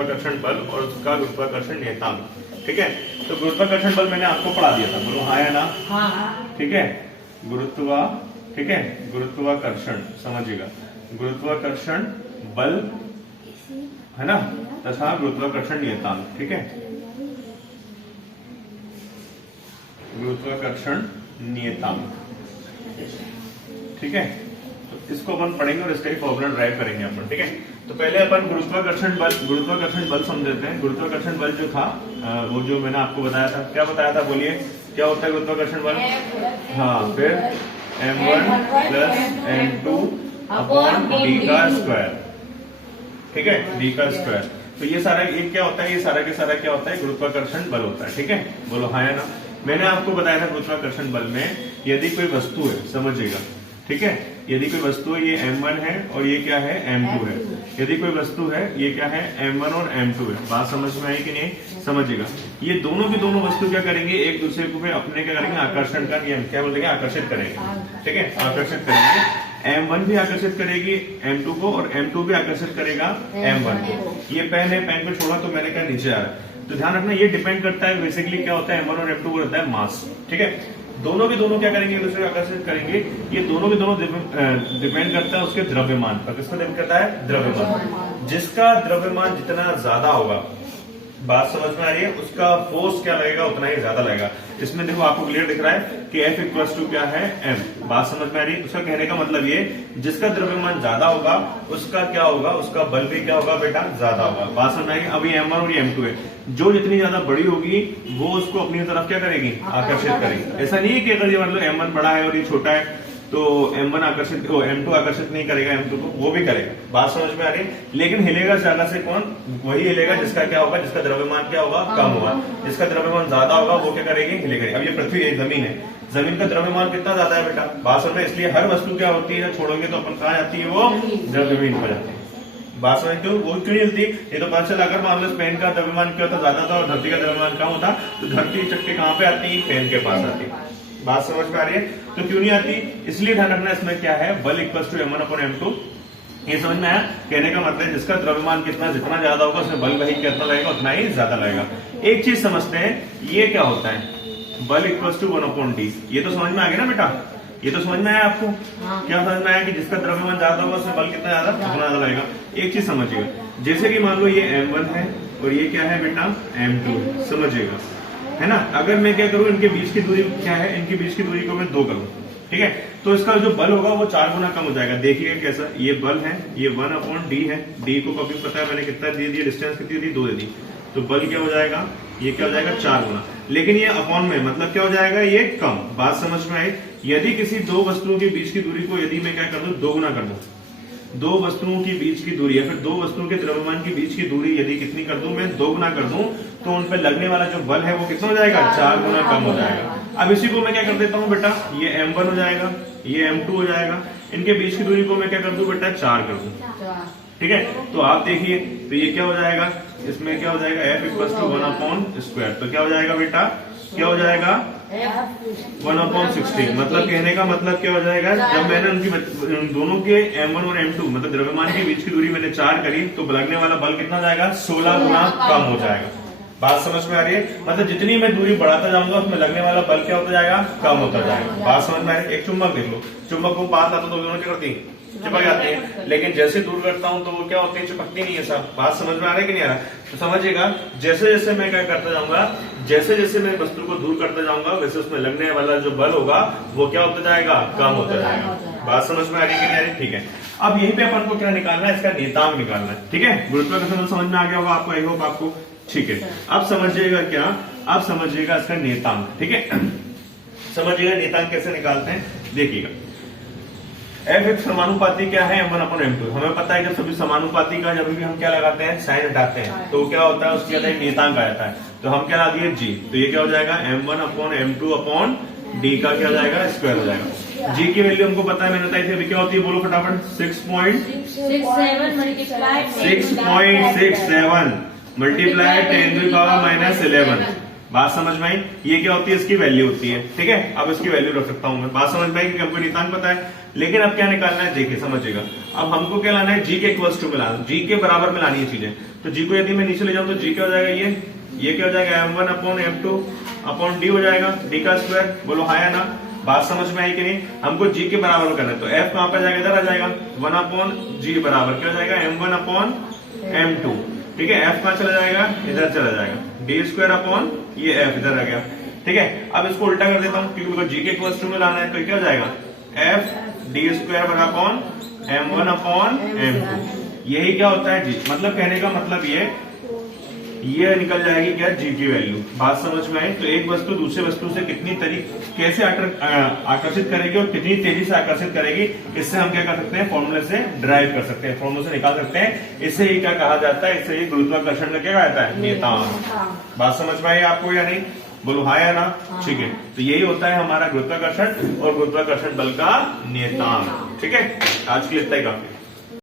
गुरुत्वाकर्षण बल और उसका गुरुत्वाकर्षण नियतांक। ठीक है, तो गुरुत्वाकर्षण बल मैंने आपको पढ़ा दिया था, बोलो हाँ या ना। हाँ। ठीक है, ठीक है, गुरुत्वाकर्षण समझिएगा, गुरुत्वाकर्षण बल है ना तथा गुरुत्वाकर्षण नियतांक। ठीक है, गुरुत्वाकर्षण नियतांक। ठीक है, तो इसको अपन पढ़ेंगे और इसका ही फॉर्मूला ड्राइव करेंगे अपन। ठीक है, तो पहले अपन गुरुत्वाकर्षण बल समझते हैं। गुरुत्वाकर्षण बल जो था वो जो मैंने आपको बताया था, क्या बताया था बोलिए, क्या होता है गुरुत्वाकर्षण बल? हाँ, फिर m1 plus m2 upon d का स्क्वायर। ठीक है, d का स्क्वायर। तो ये सारा ये क्या होता है, ये सारा के सारा क्या होता है, गुरुत्वाकर्षण बल होता है। ठीक है, बोलो हाँ या ना। मैंने आपको बताया था गुरुत्वाकर्षण बल में यदि कोई वस्तु है, समझिएगा, ठीक है, यदि कोई वस्तु है, ये m1 है और ये क्या है, m2 है। यदि कोई वस्तु है, ये क्या है, m1 और m2 है। बात समझ में आई कि नहीं? समझिएगा, ये दोनों की दोनों वस्तु क्या करेंगे, एक दूसरे को फिर अपने क्या करेंगे, आकर्षण का नियम क्या बोलेंगे, आकर्षित करेंगे। ठीक है, आकर्षित करेंगे। m1 भी आकर्षित करेगी m2 को और m2 भी आकर्षित करेगा m1 को। ये पेन है, पेन को छोड़ा तो मैंने कहा नीचे आ रहा है, तो ध्यान रखना ये डिपेंड करता है बेसिकली क्या होता है, m1 और m2 को रहता है मास। ठीक है, दोनों के दोनों क्या करेंगे, एक दूसरे को आकर्षित करेंगे। ये दोनों के दोनों डिपेंड करता है उसके द्रव्यमान पर। किसका डिपेंड करता है, द्रव्यमान। जिसका द्रव्यमान जितना ज्यादा होगा, बात समझ में आ रही है, उसका फोर्स क्या लगेगा, उतना ही ज्यादा लगेगा। इसमें देखो आपको क्लियर दिख रहा है कि F इक्वल्स टू क्या है, m। बात समझ में आ रही है, उसका कहने का मतलब ये, जिसका द्रव्यमान ज्यादा होगा उसका क्या होगा, उसका बल भी क्या होगा बेटा, ज्यादा होगा। बात समझ में आएगी। अभी m1 और ये m2 है, जो जितनी ज्यादा बड़ी होगी वो उसको अपनी तरफ क्या करेगी, आकर्षित करेगी। ऐसा नहीं है कि अगर ये मतलब m1 बड़ा है और ये छोटा है तो m1 आकर्षित, m2 आकर्षित नहीं करेगा m2 को, वो भी करेगा। बात समझ में आ रही है, लेकिन हिलेगा ज्यादा से कौन, वही हिलेगा जिसका क्या होगा, जिसका द्रव्यमान क्या होगा, कम होगा। जिसका द्रव्यमान ज्यादा होगा वो क्या करेगी, हिलेगी। अब ये पृथ्वी है, जमीन है, जमीन का द्रव्यमान कितना ज्यादा है बेटा, बात समझ में। इसलिए हर वस्तु क्या होती है, छोड़ोगे तो अपन कहाँ जाती है, वो जमीन पर जाती है। बात समझ, क्यों वो क्यों नहीं हिलती, ये तो पता चला अगर मान लो पेन का द्रव्यमान क्या होता, ज्यादा था और धरती का द्रव्यमान कम होता, तो धरती चक्के कहाँ पे आती है, पेन के पास आती है। बात समझ में आ रही है, तो क्यों नहीं आती, इसलिए ध्यान रखना इसमें क्या है, बल equals to m1 upon m2। ये समझ में आया, कहने का मतलब जिसका द्रव्यमान कितना जितना ज्यादा होगा उसमें बल वही कितना लगेगा, उतना ही ज्यादा लगेगा। एक चीज समझते हैं, ये क्या होता है, बल इक्वल्स टू 1 अपॉन d। ये तो समझ में आ गया ना बेटा, ये तो समझ में आया आपको। क्या समझ में आया कि जिसका द्रव्यमान ज्यादा होगा उसमें बल कितना ज्यादा, उतना ज्यादा लगेगा। एक चीज समझिएगा, जैसे कि मान लो ये m1 है और ये क्या है बेटा, m2, समझिएगा, है ना। अगर मैं क्या करूं, इनके बीच की दूरी क्या है, इनके बीच की दूरी को मैं 2 करूं, ठीक है, तो इसका जो बल होगा वो 4 गुना कम हो जाएगा। देखिए कैसा, ये बल है, ये 1 अपॉन d है, d को कभी पता है मैंने कितना दे दिया, डिस्टेंस कितनी दी, 2 दे दी, तो बल क्या हो जाएगा, ये क्या हो जाएगा, 4 गुना। लेकिन ये अपॉन में मतलब क्या हो जाएगा, ये कम। बात समझ में आई। यदि किसी दो वस्तुओं के बीच की दूरी को यदि मैं क्या कर दूं, 2 गुना कर दूं, दो वस्तुओं की बीच की दूरी या फिर दो वस्तुओं के द्रव्यमान की बीच की दूरी यदि कितनी कर दूं, मैं 2 गुना कर दूं, तो उन पर लगने वाला जो बल है वो कितना हो जाएगा, 4 गुना कम हो जाएगा। अब इसी को मैं क्या कर देता हूं बेटा, ये m1 हो जाएगा, ये m2 हो जाएगा, इनके बीच की दूरी को मैं क्या कर दूं बेटा, 4 कर दूं। ठीक है, तो आप देखिए, तो ये क्या हो जाएगा, इसमें क्या हो जाएगा, F equals to 1 upon square. तो क्या हो जाएगा बेटा, क्या हो जाएगा, 1 अपॉन 16। मतलब कहने का मतलब क्या हो जाएगा, जब मैंने उन दोनों के m1 और m2 मतलब द्रव्यमान के बीच की दूरी मैंने 4 करी, तो लगने वाला बल कितना जाएगा, 16 गुना कम हो जाएगा। बात समझ में आ रही है, मतलब जितनी मैं दूरी बढ़ाता जाऊंगा उसमें लगने वाला बल क्या होता जाएगा, कम होता जाएगा। बात समझ में आ रही है। एक चुंबक देख लो, चुंबक को पास लाता तो दोनों क्या करती, चिपक जाती है, लेकिन जैसे दूर करता हूं तो वो क्या होती है, चिपकती नहीं है। सब बात समझ में आ रहा है कि नहीं आ रहा, तो समझिएगा, जैसे जैसे मैं क्या करता जाऊंगा, जैसे जैसे मैं वस्तु को दूर करता जाऊंगा वैसे उसमें लगने वाला जो बल होगा वो क्या होता जाएगा, कम होता जाएगा। बात समझ में आ रही है कि नहीं आ रही, ठीक है। अब यहीं पे अपन को क्या निकालना है, इसका नियतांक निकालना है। ठीक है, गुरुत्वाकर्षण समझ में आ गया होगा आपको, आई होप आपको, ठीक है। अब समझिएगा क्या, अब समझिएगा इसका नियतांक। ठीक है, समझिएगा नियतांक कैसे निकालते हैं, देखिएगा। F एक समानुपाती क्या है, m1 अपॉन m2। हमें पता है जब सभी समानुपाती का जब भी हम क्या लगाते हैं, साइन हटाते हैं, तो क्या होता है, उसके बाद एक नियतांक आ जाता है, तो हम क्या ला दिए, g। तो ये क्या हो जाएगा, m1 upon m2 upon d का क्या हो जाएगा, स्क्वायर हो जाएगा। g की वैल्यू हमको पता है, मैंने बताई थी। अभी क्या होती है, बोलो फटाफट, 6.67 मल्टीप्लाई 10 to the power -11। बात समझ में आई? ये क्या होती है, इसकी वैल्यू होती है। ठीक है, अब इसकी वैल्यू रख सकता हूं मैं। बात समझ में आई कि हमको नियतांक पता है, लेकिन अब क्या निकालना है, देखिए समझिएगा। अब हमको क्या लाना है, जी के इक्वल्स टू में लाना, जी के बराबर में लानी है चीजें। तो जी को यदि मैं नीचे ले जाऊं तो जी क्या हो जाएगा, ये क्या हो जाएगा, m1 upon m2 upon D हो जाएगा, डी का स्क्वायर। बोलो हाँ या ना? बात समझ में आई कि नहीं? हमको जी के बराबर करना है, तो f कहां पर जाएगा, इधर आ जाएगा, 1 अपॉन जी बराबर क्या हो जाएगा, m1 अपॉन m2। ठीक है, f कहां चला जाएगा, इधर चला जाएगा, डी स्क्वायर अपॉन ये f इधर आ गया। ठीक है, अब इसको उल्टा कर देता हूं, क्योंकि मुझे जी के इक्वल्स टू में लाना है, तो क्या हो जाएगा, f डी स्क्वायर बराबर अपॉन m1 अपॉन m2। यही क्या होता है जी, मतलब कहने का मतलब ये निकल जाएगी क्या, जी की वैल्यू। बात समझ में आई? तो एक वस्तु दूसरे वस्तु से कितनी कैसे आकर्षित करेगी और कितनी तेजी से आकर्षित करेगी, इससे हम क्या कर सकते हैं, फॉर्मूले से ड्राइव कर सकते हैं, फॉर्मूले से निकाल सकते हैं। इससे ही क्या कहा जाता है, इससे ही गुरुत्वाकर्षण का क्या कहा जाता है, नियतांक। बात समझ में आई आपको या नहीं? बोलो हाँ या ना? ठीक है, तो यही होता है हमारा गुरुत्वाकर्षण और गुरुत्वाकर्षण बल का नियतांक। ठीक है, आज के लिए इतना ही काफी।